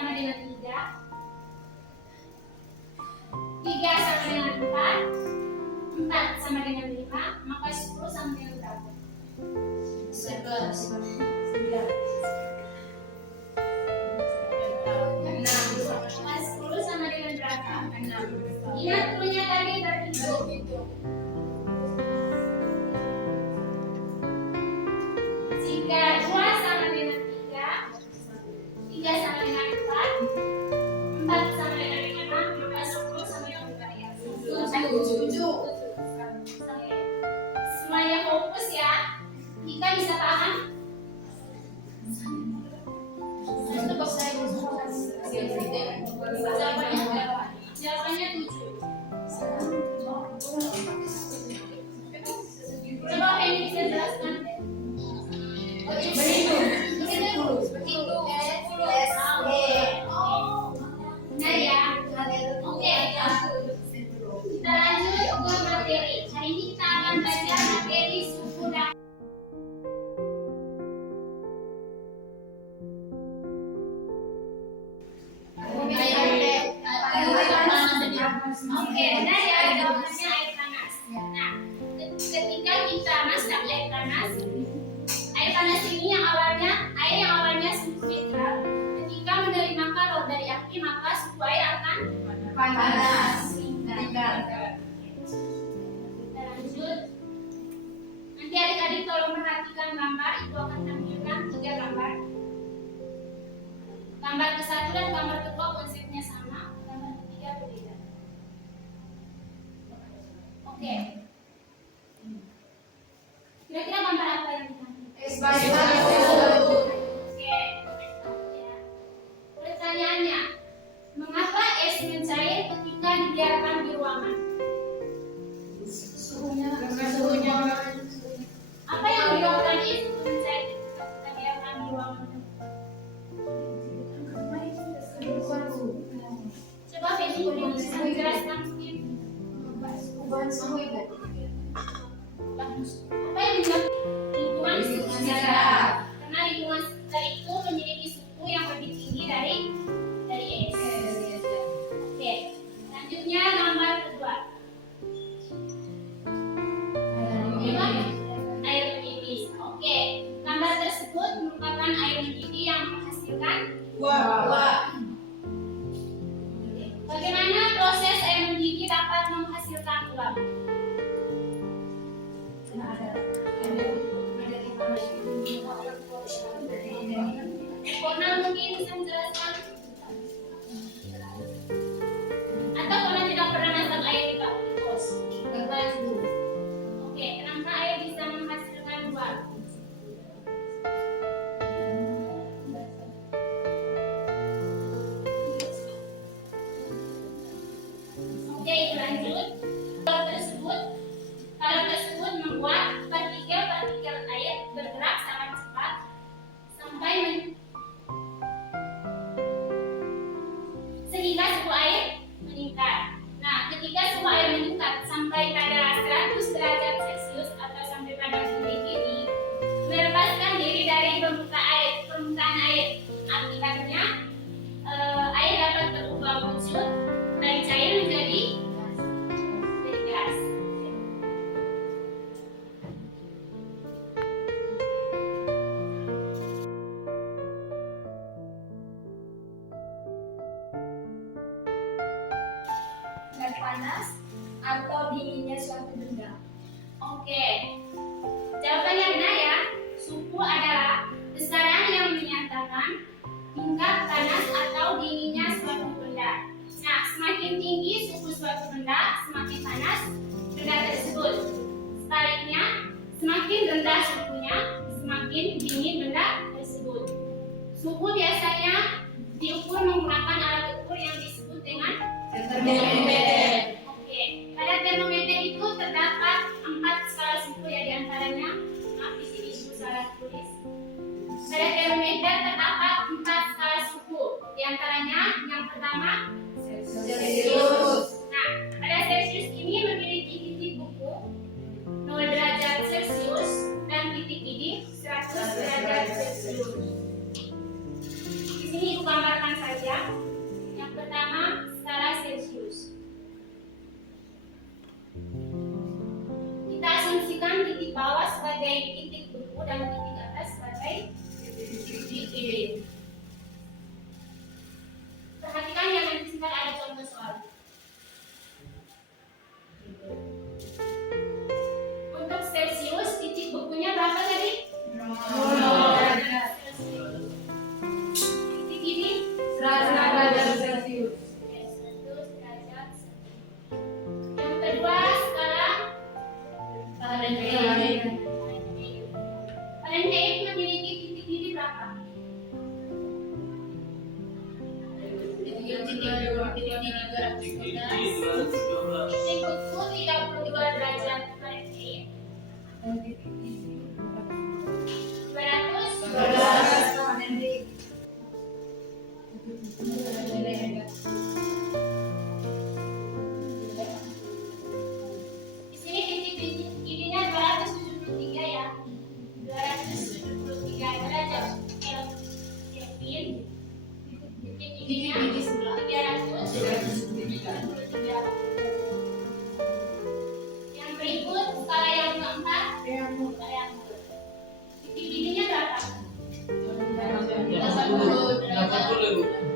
sama dengan 3. 3 sama dengan 4. 4 sama dengan 5. Maka 10 sama dengan berapa? 11. 9. Maka 10 sama dengan berapa? 6. Ingat dulunya tadi berhitung. Jika 2 sama dengan 3, 3 sama dengan 4, 4 sama dengan 5, maka 10 sama dengan berapa ya? 7. Semuanya fokus ya. Kita bisa paham? Jawabannya 7. Coba Feni bisa jelaskan? Nah ya. Oke. Kita lanjut ke materi. Hari ini kita akan belajar materi suku dan oke, nah ya jawabannya air panas. Nah, ketika kita masak air panas ini yang awalnya suhu netral, ketika menerima kalor dari api maka suhu air akan Panas. Kita lanjut. Nanti adik-adik tolong perhatikan gambar, itu akan tampilkan 3 gambar. Gambar ke-1 dan gambar kedua konsepnya sama, gambar ketiga berbeda. Oke. Kira-kira gambar apa yang ditampilkan? Oke. Ya. Pertanyaannya, mengapa es mencair ketika dibiarkan di ruangan? Suhunya. Apa yang menyebabkan es itu mencair ketika dibiarkan di ruangan? Coba Feni bisa menjelaskan mungkin. Apa yang menyebabkan lingkungan sekitar? Karena lingkungan sekitar itu memiliki suhu yang lebih tinggi dari es. Oke, selanjutnya gambar kedua. Air mendidih. Oke, gambar tersebut merupakan air mendidih yang menghasilkan bagaimana proses air mendidih dapat menghasilkan uap? Kona mungkin bisa menjelaskan? Atau Kona tidak pernah masak air di kos? Oke, kenapa air bisa menghasilkan uap? Oke, lanjut. Kalau tersebut membuat partikel-partikel air bergerak sangat cepat sehingga suhu air meningkat. Nah, ketika suhu air meningkat sampai pada 100 derajat Celcius atau sampai pada titik ini, melepaskan diri dari permukaan air. Akibatnya, air dapat berubah wujud dari cair menjadi gas. Panas atau dinginnya suatu benda. Oke, jawabannya benar ya. Suhu adalah besaran yang menyatakan tingkat panas atau dinginnya suatu benda. Nah, semakin tinggi suhu suatu benda, semakin panas benda tersebut. Sebaliknya, semakin rendah suhunya, semakin dingin benda tersebut. Suhu biasanya diukur menggunakan alat ukur yang disebut dengan Termometer. Oke, pada termometer itu terdapat 4 skala suhu ya, diantaranya, maaf di sini salah tulis. Pada termometer terdapat 4 skala suhu, diantaranya yang pertama Celcius. Nah, pada Celcius ini memiliki titik buku 0 derajat Celcius dan titik didih 100 derajat Celcius. Di sini ibu gambarkan saja. Titikku 32 derajat Fahrenheit. 200. Di sini titik ininya 273 ya. 273 derajat Kelvin. Titik ininya 373. Yang berikut skala yang keempat. Skala yang keempat. Titik ininya berapa? 80.